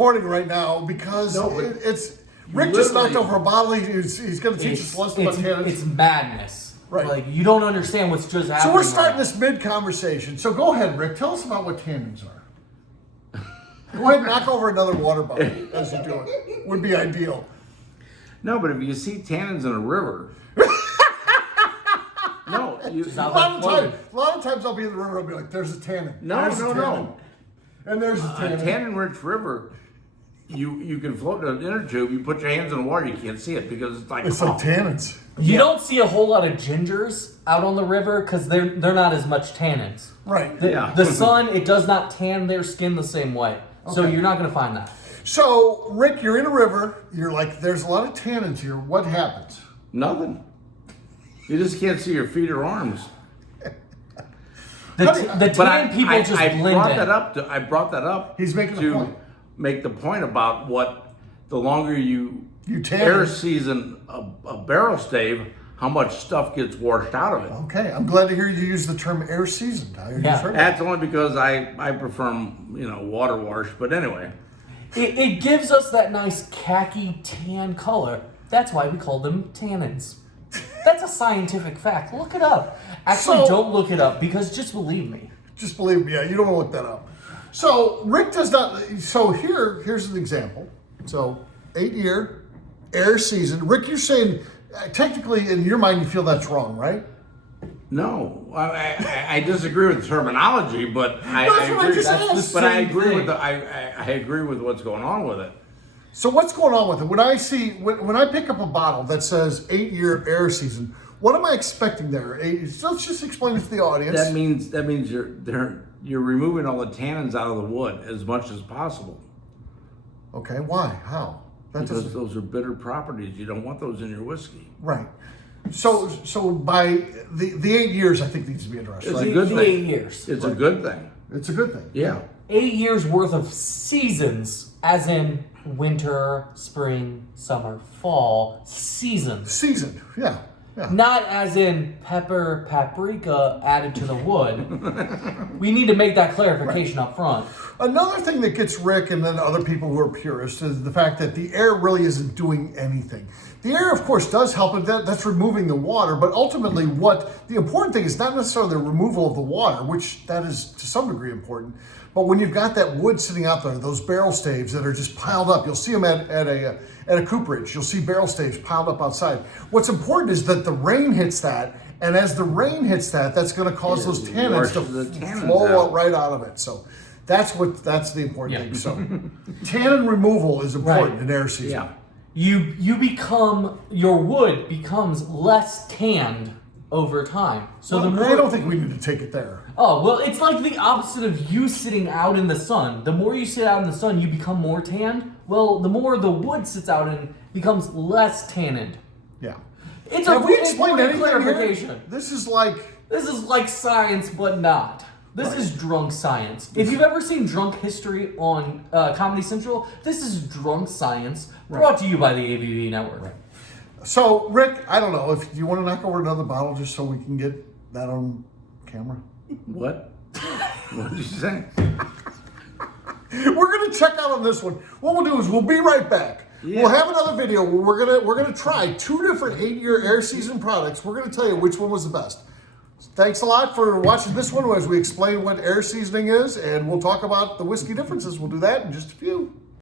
recording right now because it's Rick just knocked over a bottle. He's going to teach us less about tannins. It's madness. Right. Like, you don't understand what's just happening. So we're starting this mid-conversation. So go ahead, Rick. Tell us about what tannins are. Go ahead and knock over another water bottle as you do it. Would be ideal. No, but if you see tannins in a river... No, a lot of times I'll be in the river and I'll be like, there's a tannin. No. And there's a tannin. A tannin-rich river, you can float in an inner tube, you put your hands in the water, you can't see it because it's like... It's like tannins. You don't see a whole lot of gingers out on the river because they're not as much tannins. Right. The sun, it does not tan their skin the same way. Okay. So you're not going to find that. So, Rick, you're in a river. You're like, there's a lot of tannins here. What happens? Nothing. You just can't see your feet or arms. The tan people just blend in. I brought that up. He's making a point. Make the point about what the longer you tan air season a barrel stave, how much stuff gets washed out of it. Okay, I'm glad to hear you use the term air seasoned. That's only because I prefer water wash. But anyway, it gives us that nice khaki tan color. That's why we call them tannins. That's a scientific fact. Look it up. Actually, don't look it up because just believe me. Just believe me. Yeah, you don't want to look that up. So Rick does not. So here's an example. So 8-year air season. Rick, you're saying technically in your mind you feel that's wrong, right? No, I disagree with the terminology, but I agree with what's going on with it. So what's going on with it? When I pick up a bottle that says 8-year air season, what am I expecting there? Let's just explain it to the audience. That means you're removing all the tannins out of the wood as much as possible. Okay, why? How? Because those are bitter properties. You don't want those in your whiskey. Right. So by the 8 years, I think needs to be addressed. It's right? a good thing. 8 years. It's a good thing. It's a good thing. Yeah. 8 years worth of seasons, as in winter, spring, summer, fall, seasons. Seasoned, yeah. Not as in paprika added to the wood. We need to make that clarification up front. Another thing that gets Rick and then other people who are purists is the fact that the air really isn't doing anything. The air, of course, does help, and that's removing the water, but ultimately the important thing is not necessarily the removal of the water, which that is to some degree important, but when you've got that wood sitting out there, those barrel staves that are just piled up, you'll see them at a cooperage. You'll see barrel staves piled up outside. What's important is that the rain hits that, and as the rain hits that, that's going to cause those tannins to flow right out of it. So that's the important thing. So tannin removal is important in air season. Yeah. Your wood becomes less tanned over time. So I don't think we need to take it there. Oh, well, it's like the opposite of you sitting out in the sun. The more you sit out in the sun, you become more tanned. Well, the more the wood sits out and becomes less tanned. Yeah. Have we explained any clarification? Here? This is like science, but not. This is drunk science. If you've ever seen Drunk History on Comedy Central, this is drunk science brought to you by the ABV Network. Right. So, Rick, I don't know if you want to knock over another bottle just so we can get that on camera. What? What did you say? We're going to check out on this one. What we'll do is we'll be right back. Yeah. We'll have another video where we're gonna try 2 different 8-year air season products. We're gonna tell you which one was the best. Thanks a lot for watching this one as we explain what air seasoning is, and we'll talk about the whiskey differences. We'll do that in just a few.